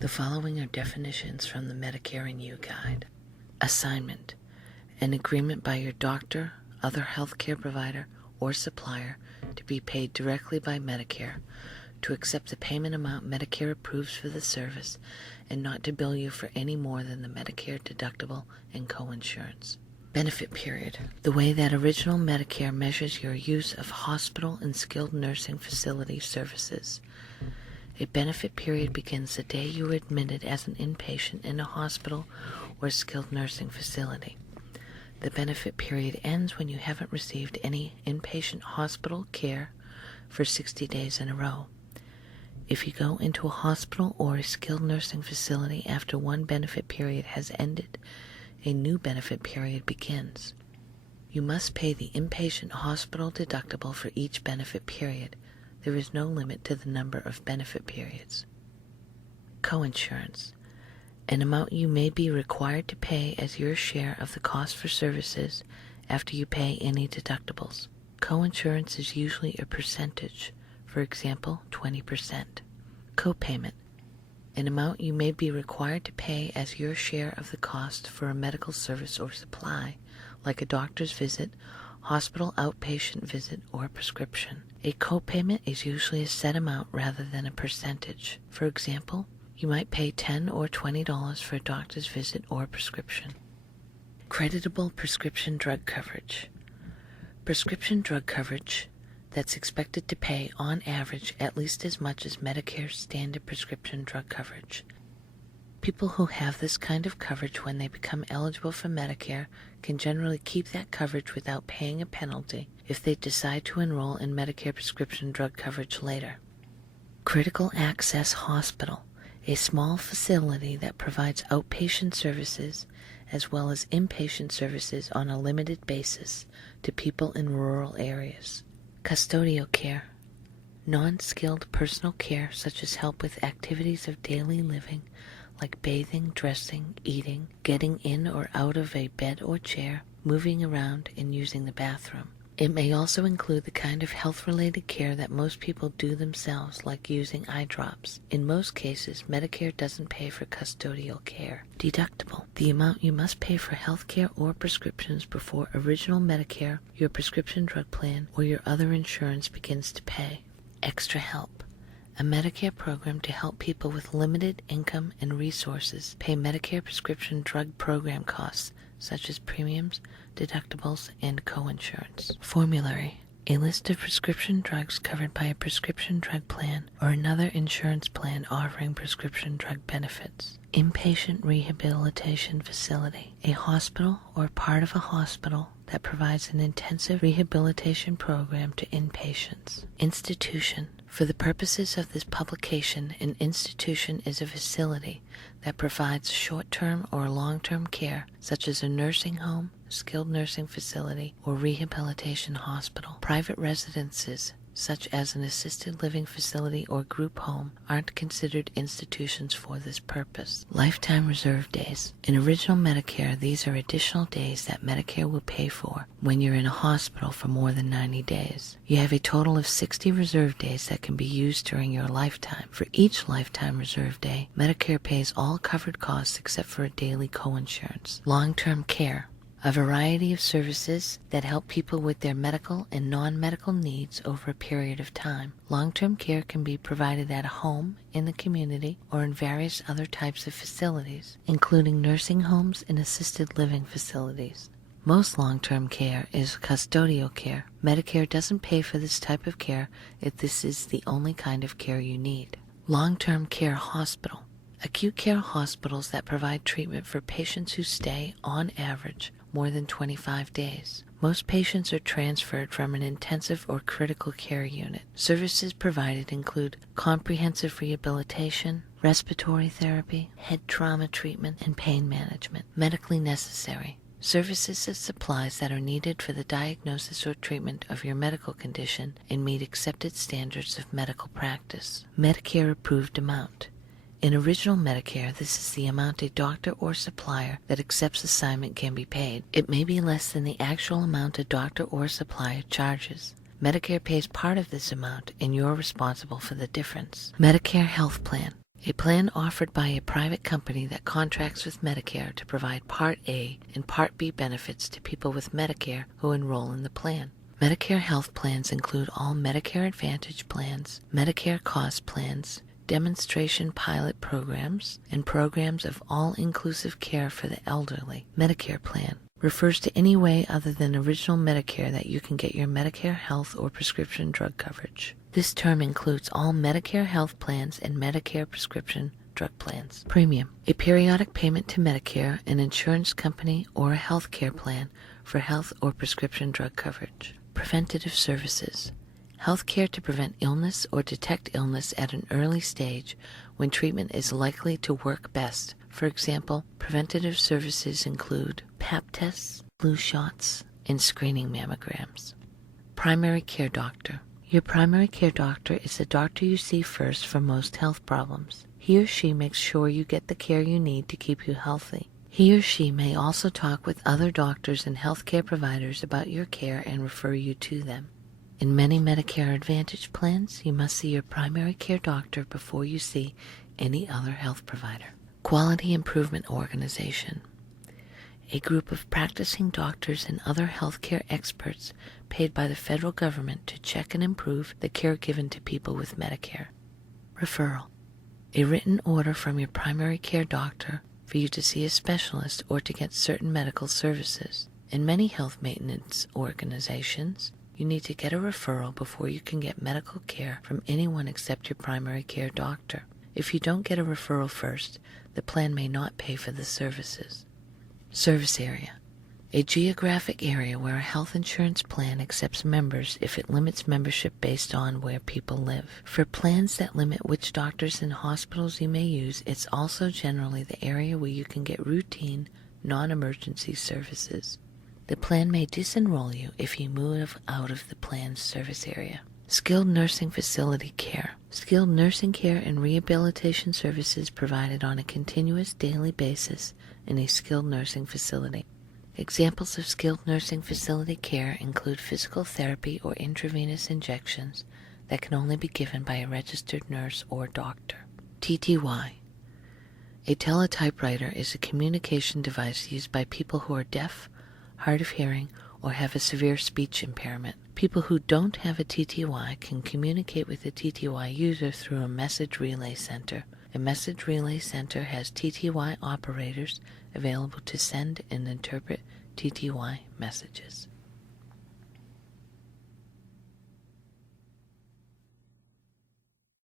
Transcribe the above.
The following are definitions from the Medicare and You guide. Assignment: an agreement by your doctor, other healthcare provider, or supplier to be paid directly by Medicare, to accept the payment amount Medicare approves for the service, and not to bill you for any more than the Medicare deductible and coinsurance. Benefit period: the way that original Medicare measures your use of hospital and skilled nursing facility services. A benefit period begins the day you are admitted as an inpatient in a hospital or skilled nursing facility. The benefit period ends when you haven't received any inpatient hospital care for 60 days in a row. If you go into a hospital or a skilled nursing facility after one benefit period has ended, a new benefit period begins. You must pay the inpatient hospital deductible for each benefit period. There is no limit to the number of benefit periods. Coinsurance: an amount you may be required to pay as your share of the cost for services after you pay any deductibles. Coinsurance is usually a percentage, for example, 20%. Copayment: an amount you may be required to pay as your share of the cost for a medical service or supply, like a doctor's visit, hospital outpatient visit, or prescription. A copayment is usually a set amount rather than a percentage. For example, you might pay $10 or $20 for a doctor's visit or prescription. Creditable prescription drug coverage: prescription drug coverage that's expected to pay, on average, at least as much as Medicare's standard prescription drug coverage. People who have this kind of coverage when they become eligible for Medicare can generally keep that coverage without paying a penalty if they decide to enroll in Medicare prescription drug coverage later. Critical Access Hospital: a small facility that provides outpatient services as well as inpatient services on a limited basis to people in rural areas. Custodial care: non-skilled personal care such as help with activities of daily living like bathing, dressing, eating, getting in or out of a bed or chair, moving around, and using the bathroom. It may also include the kind of health-related care that most people do themselves, like using eye drops. In most cases, Medicare doesn't pay for custodial care. Deductible: the amount you must pay for health care or prescriptions before original Medicare, your prescription drug plan, or your other insurance begins to pay. Extra help: a Medicare program to help people with limited income and resources pay Medicare prescription drug program costs, such as premiums, deductibles, and coinsurance. Formulary: a list of prescription drugs covered by a prescription drug plan or another insurance plan offering prescription drug benefits. Inpatient rehabilitation facility: a hospital or part of a hospital that provides an intensive rehabilitation program to inpatients. Institution: for the purposes of this publication, an institution is a facility that provides short-term or long-term care, such as a nursing home, skilled nursing facility, or rehabilitation hospital. Private residences, such as an assisted living facility or group home, aren't considered institutions for this purpose. Lifetime reserve days: in original Medicare, these are additional days that Medicare will pay for when you're in a hospital for more than 90 days. You have a total of 60 reserve days that can be used during your lifetime. For each lifetime reserve day, Medicare pays all covered costs except for a daily coinsurance. Long-term care: a variety of services that help people with their medical and non-medical needs over a period of time. Long-term care can be provided at a home, in the community, or in various other types of facilities, including nursing homes and assisted living facilities. Most long-term care is custodial care. Medicare doesn't pay for this type of care if this is the only kind of care you need. Long-term care hospital: acute care hospitals that provide treatment for patients who stay, on average, more than 25 days. Most patients are transferred from an intensive or critical care unit. Services provided include comprehensive rehabilitation, respiratory therapy, head trauma treatment, and pain management. Medically necessary: services and supplies that are needed for the diagnosis or treatment of your medical condition and meet accepted standards of medical practice. Medicare approved amount: in original Medicare, this is the amount a doctor or supplier that accepts assignment can be paid. It may be less than the actual amount a doctor or supplier charges. Medicare pays part of this amount, and you're responsible for the difference. Medicare Health Plan: A plan offered by a private company that contracts with Medicare to provide Part A and Part B benefits to people with Medicare who enroll in the plan. Medicare health plans include all Medicare Advantage plans, Medicare cost plans, demonstration pilot programs, and programs of all-inclusive care for the elderly. Medicare plan refers to any way other than original Medicare that you can get your Medicare health or prescription drug coverage. This term includes all Medicare health plans and Medicare prescription drug plans. Premium, a periodic payment to Medicare, an insurance company, or a health care plan for health or prescription drug coverage. Preventative services, health care to prevent illness or detect illness at an early stage when treatment is likely to work best. For example, preventative services include Pap tests, flu shots, and screening mammograms. Primary care doctor. Your primary care doctor is the doctor you see first for most health problems. He or she makes sure you get the care you need to keep you healthy. He or she may also talk with other doctors and healthcare providers about your care and refer you to them. In many Medicare Advantage plans, you must see your primary care doctor before you see any other health provider. Quality Improvement Organization, a group of practicing doctors and other healthcare experts paid by the federal government to check and improve the care given to people with Medicare. Referral, a written order from your primary care doctor for you to see a specialist or to get certain medical services. In many health maintenance organizations, you need to get a referral before you can get medical care from anyone except your primary care doctor. If you don't get a referral first, the plan may not pay for the services. Service area, a geographic area where a health insurance plan accepts members if it limits membership based on where people live. For plans that limit which doctors and hospitals you may use, it's also generally the area where you can get routine, non-emergency services. The plan may disenroll you if you move out of the plan's service area. Skilled nursing facility care. Skilled nursing care and rehabilitation services provided on a continuous daily basis in a skilled nursing facility. Examples of skilled nursing facility care include physical therapy or intravenous injections that can only be given by a registered nurse or doctor. TTY. A teletypewriter is a communication device used by people who are deaf, hard of hearing, or have a severe speech impairment. People who don't have a TTY can communicate with a TTY user through a message relay center. A message relay center has TTY operators available to send and interpret TTY messages.